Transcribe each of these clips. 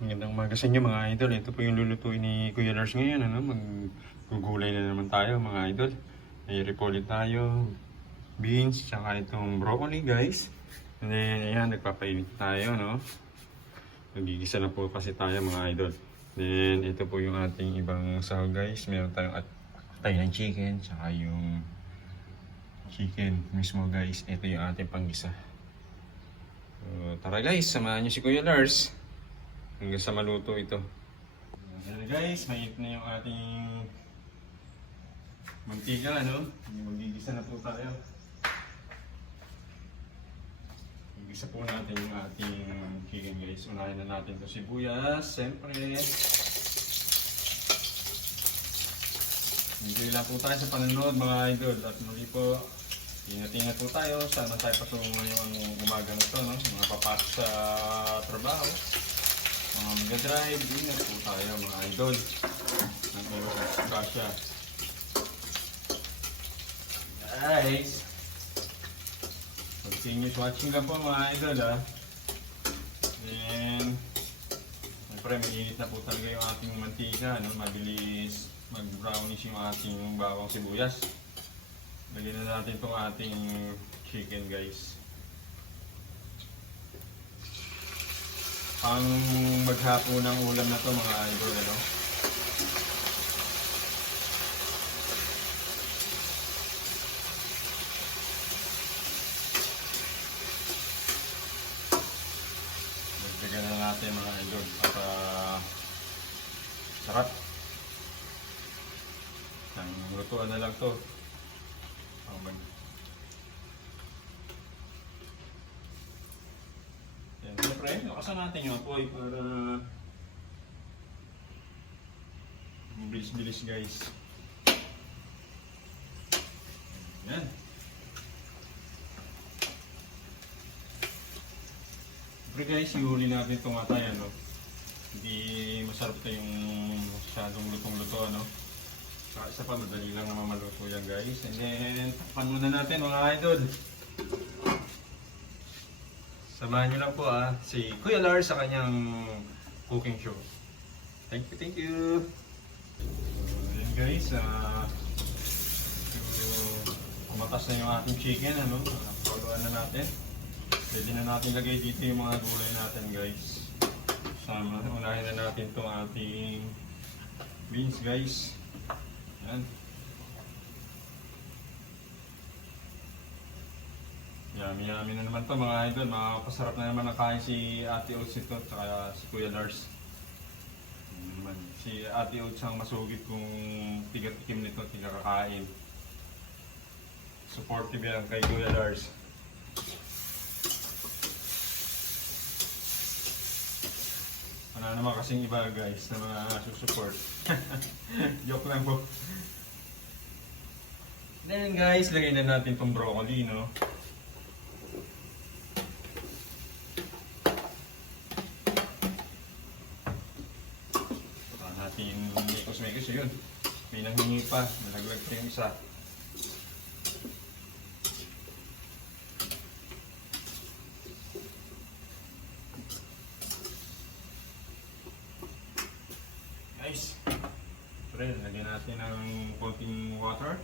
Magandang umaga sa inyo mga idol. Ito po yung lulutuin ni Kuya Lars ngayon. Maggugulay na naman tayo mga idol. May repolyo tayo, beans, tsaka itong broccoli guys. And then ayan, nagpapainit tayo no. Nagigisa na po kasi tayo mga idol. Then ito po yung ating ibang sahog guys. Meron tayong tayo ng chicken, tsaka yung chicken mismo guys. Ito yung ating panggisa. So, tara guys, samahan niyo si Kuya Lars hanggang sa maluto ito. Ayan guys, mainit na yung ating mantika, no? Magigisa na po tayo. Magigisa po natin yung ating chicken guys. Unahin na natin ito sibuyas, siyempre. Enjoy lang po tayo sa panonood mga idol. At muli po, ingat-ingat po tayo. Sana tayo patungo ngayong umaga nito, no? Mga papasok sa trabaho. Mag-drive, ingat po tayo mga idol. Kasya. Guys, continuous watching lang po mga idol ha. Then, siyempre mainit na po talaga yung ating mantika, no? Mabilis mag-brownish yung ating bawang sibuyas. Lagyan na natin itong ating chicken guys. Ang maghapon ng ulam na to mga idol, ano? Magdagan na natin mga idol para sarap. Ang lutuan na lang to. Siyempre, lakasan natin yung apoy para bilis-bilis guys. Ayan. Siyempre guys, ihuli natin itong atay, ano? Hindi masarap ito yung masyadong lutong-luto, ano? Saka isa pa, madali lang naman maluto yan guys. And then, takpan muna natin mga idol. Samahan nyo lang po si Kuya Lars sa kanyang cooking show. Thank you. So, yun guys, kumatas na yung ating chicken, ano? Pakuluan na natin. Pwede na natin lagay dito yung mga gulay natin guys. Unahin na natin itong ating beans guys. Yan. Yummy na naman to mga idol. Makakapasarap na naman nakain si Ate Oats ito at si Kuya Lars. Si Ate Oats ang masugid kung tiga-tikim nito, tiga-kakain. Supportive yan kay Kuya Lars. Wala naman kasing iba guys na mga susupport. Joke lang po. Then guys, lagay na natin itong broccoli, no? Mekos yun. May nanghingi pa. Nalaglag pa yung isa. Guys, pre, lagyan natin ng konting water.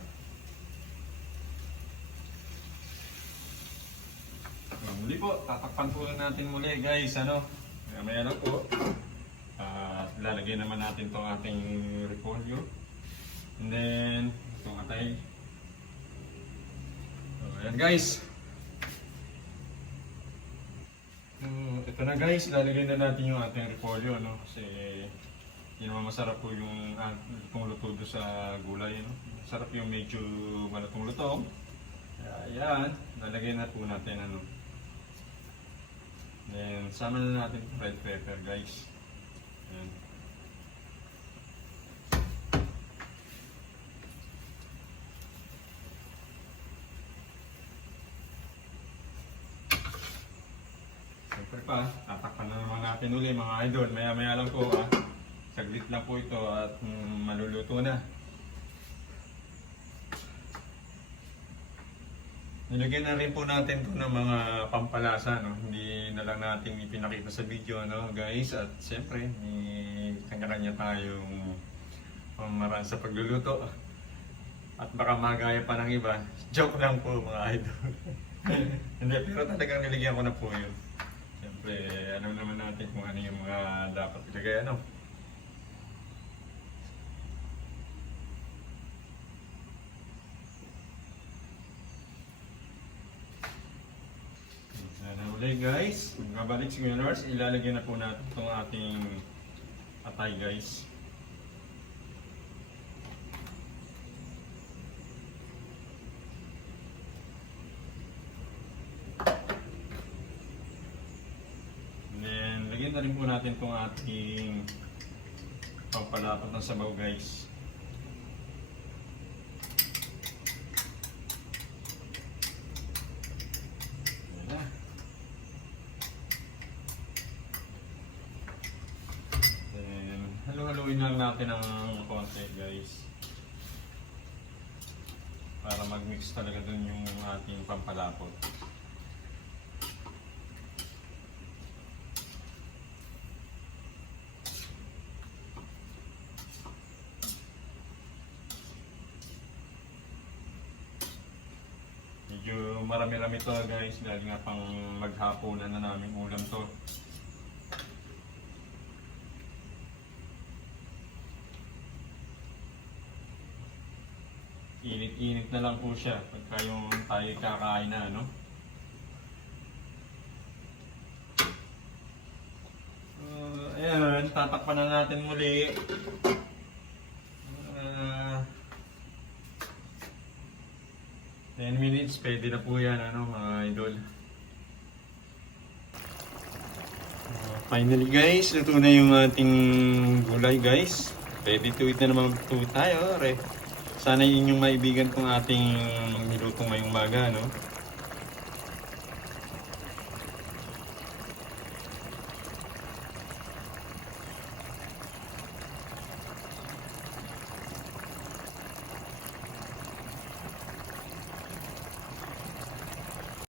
Muli po, tatakpan po natin muli guys, ano? Maya lang po. Lalagyan naman natin itong ating repolyo. And then, itong atay. So, ayan guys. Ito na guys, lalagyan na natin yung ating repolyo, no? Kasi yun naman masarap po yung lutong-luto doon sa gulay, no? Masarap yung medyo malutong-lutong. Ayan, lalagyan na po natin, ano? Then, sama na natin red pepper guys. Ayan. Siyempre pa, tatakpan na naman natin uli mga idol. Maya-maya lang po saglit lang po ito at maluluto na. Nilagyan na rin po natin to ng mga pampalasa, no? Hindi na lang natin ipinakita sa video, no, guys? At siyempre, kanya-kanya tayong pamaraan sa pagluluto. At baka magaya pa ng iba. Joke lang po, mga idol. Hindi, pero talagang niligyan ko na po yun. Siyempre, alam naman natin kung ano yung mga dapat ilagay, ano? Ulit guys, magbabalik si Kuya Lars, ilalagyan na po natin itong ating atay guys. And then, lagyan na rin po natin itong ating pampalapot ng sabaw guys. Haluin lang natin ng konti guys para mag-mix talaga dun yung ating pampalapot. Medyo marami-rami to guys dahil nga pang maghapunan na namin ulam to. Init-init na lang po siya pagka yung tayo kakain na, no? Ayan, tatakpan na natin muli. 10 minutes, pwede na po yan, ano, mga idol. Finally guys, luto na yung ating gulay guys. Ready to eat na naman po tayo. Sana yun yung maibigan kong ating nilutong ngayong umaga, no?